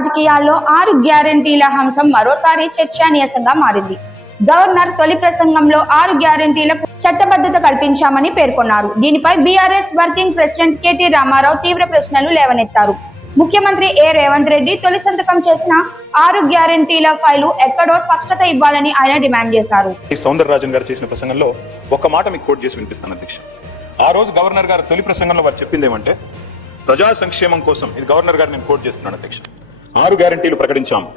రాజకీయాల్లో 6 గ్యారెంటీల అంశం మరోసారి చర్చనీయాంశంగా మారింది. గవర్నర్ తొలి ప్రసంగంలో 6 గ్యారెంటీలకు చట్టబద్ధత కల్పించామని పేర్కొన్నారు. దీనిపై BRS working president KT Rama Rao తీవ్ర ప్రశ్నలు లేవనెత్తారు. ముఖ్యమంత్రి రేవంత్ రెడ్డి తొలి సంతకం చేసిన 6 గ్యారెంటీల ఫైలు ఎక్కడో స్పష్టత ఇవ్వాలని ఆయన డిమాండ్ చేశారు. సౌందరరాజన్ గారు చేసిన ప్రసంగంలో ఒక మాట మీకు కోట్ చేసి వినిపిస్తాను అధ్యక్ష. ఆ రోజు గవర్నర్ గారు తొలి ప్రసంగంలో వారు చెప్పింది ఏమంటే, ప్రజా సంక్షేమం కోసం, ఇది గవర్నర్ గారు నేను కోట్ చేస్తున్నాను అధ్యక్ష, 6 గ్యారెంటీలు ప్రకటించాము.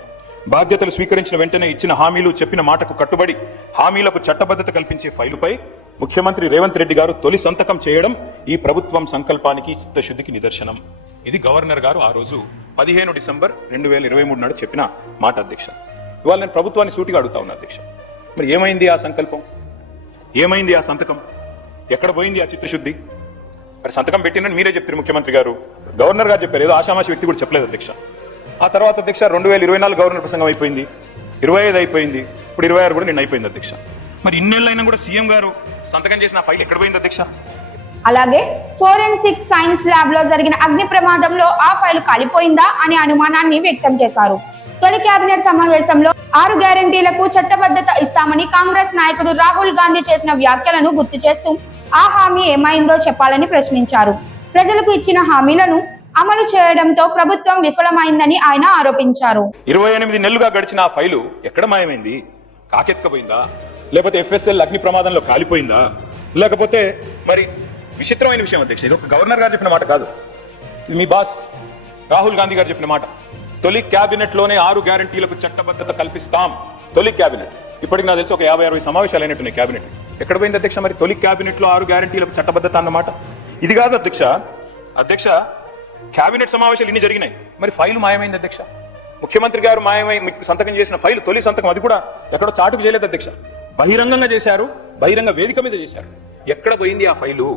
బాధ్యతలు స్వీకరించిన వెంటనే ఇచ్చిన హామీలు, చెప్పిన మాటకు కట్టుబడి హామీలకు చట్టబద్ధత కల్పించే ఫైలుపై ముఖ్యమంత్రి రేవంత్ రెడ్డి గారు తొలి సంతకం చేయడం ఈ ప్రభుత్వం సంకల్పానికి, చిత్తశుద్ధికి నిదర్శనం. ఇది గవర్నర్ గారు ఆ రోజు 15 డిసెంబర్ 2023 నాడు చెప్పిన మాట అధ్యక్ష. ఇవాళ నేను ప్రభుత్వాన్ని సూటిగా అడుగుతా ఉన్నా అధ్యక్ష, మరి ఏమైంది ఆ సంకల్పం? ఏమైంది ఆ సంతకం? ఎక్కడ పోయింది ఆ చిత్తశుద్ధి? మరి సంతకం పెట్టినని మీరే చెప్తారు ముఖ్యమంత్రి గారు, గవర్నర్ గారు చెప్పారు, ఏదో ఆషామాషి వ్యక్తి కూడా చెప్పలేదు అధ్యక్ష. ఆ తర్వాత అధ్యక్ష 2024 గవర్నర్ ప్రసంగం అయిపోయింది, 25 అయిపోయింది, ఇప్పుడు 26 కూడా నిన్న అయిపోయింది అధ్యక్ష. మరి ఇన్నేళ్ళైనా కూడా సీఎం గారు సంతకం చేసిన ఫైల్ ఎక్కడ పోయింది అధ్యక్ష? అలాగే ఫోరెన్సిక్ సైన్స్ ల్యాబ్ లో జరిగిన అగ్ని ప్రమాదంలో ఆ ఫైలు కాలిపోయిందా అనే అనుమానాన్ని వ్యక్తం చేశారు. తొలి కేబినెట్ సమావేశంలో 6 గ్యారెంటీలకు చట్టబద్ధత ఇస్తామని కాంగ్రెస్ నాయకుడు రాహుల్ గాంధీ చేసిన వ్యాఖ్యలను గుర్తు చేస్తూ ఆ హామీ ఏమైందో చెప్పాలని ప్రశ్నించారు. ప్రజలకు ఇచ్చిన హామీలను అమలు చేయడంతో ప్రభుత్వం విఫలమైందని ఆయన ఆరోపించారు. 28 నెలలుగా గడిచిన ఆ ఫైలు ఎక్కడ మాయమైంది? కాకెత్తుకపోయిందా? లేకపోతే FSL అగ్ని ప్రమాదంలో కాలిపోయిందా? లేకపోతే మరి విచిత్రమైన విషయం అధ్యక్ష, ఇది ఒక గవర్నర్ గారు చెప్పిన మాట కాదు, ఇది మీ బాస్ రాహుల్ గాంధీ గారు చెప్పిన మాట. తొలి క్యాబినెట్ లోనే 6 గ్యారెంటీలకు చట్టబద్ధత కల్పిస్తాం. తొలి క్యాబినెట్, ఇప్పటికి నాకు తెలిసి ఒక 50-60 సమావేశాలు అయినట్టున్నాయి క్యాబినెట్. ఎక్కడ పోయింది అధ్యక్ష మరి తొలి క్యాబినెట్ లో 6 గ్యారెంటీలకు చట్టబద్ధత అన్నమాట? ఇది కాదు అధ్యక్ష క్యాబినెట్ సమావేశాలు ఇన్ని జరిగినాయి, మరి ఫైలు మాయమైంది అధ్యక్ష. ముఖ్యమంత్రి గారు సంతకం చేసిన ఫైలు తొలి సంతకం, అది కూడా ఎక్కడో చాటుకు చేయలేదు అధ్యక్ష, బహిరంగంగా చేశారు, బహిరంగ వేదిక మీద చేశారు. ఎక్కడ పోయింది ఆ ఫైలు?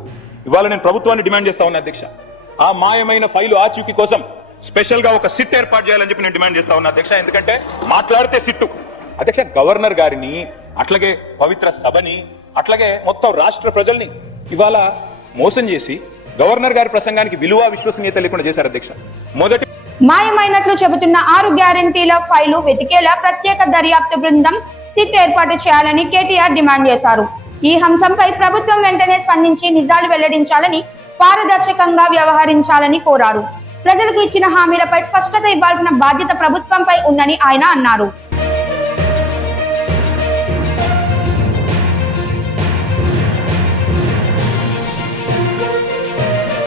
ఇవాళ నేను ప్రభుత్వాన్ని డిమాండ్ చేస్తా ఉన్నా అధ్యక్ష, ఆ మాయమైన ఫైలు ఆచూకీ కోసం స్పెషల్ గా ఒక సిట్ ఏర్పాటు చేయాలని చెప్పి నేను డిమాండ్ చేస్తా ఉన్నా అధ్యక్ష. ఎందుకంటే మాట్లాడితే సిట్టు అధ్యక్ష, గవర్నర్ గారిని, అట్లాగే పవిత్ర సభని, అట్లాగే మొత్తం రాష్ట్ర ప్రజల్ని ఇవాళ మోసం చేసి గవర్నర్ గారి ప్రసంగానికి విలువ, విశ్వసనీయత లేకుండా చేశారు అధ్యక్ష. మొదటి మాయమైనట్లు చెబుతున్న 6 గ్యారెంటీల ఫైలు వెతికేలా ప్రత్యేక దర్యాప్తు బృందం సిట్ ఏర్పాటు చేయాలని కేటీఆర్ డిమాండ్ చేశారు. ఈ అంశంపై ప్రభుత్వం వెంటనే స్పందించి నిజాలు వెల్లడించాలని, పారదర్శకంగా వ్యవహరించాలని కోరారు. ప్రజలకు ఇచ్చిన హామీలపై స్పష్టత ఇవ్వాల్సిన బాధ్యత ప్రభుత్వంపై ఉందని ఆయన అన్నారు.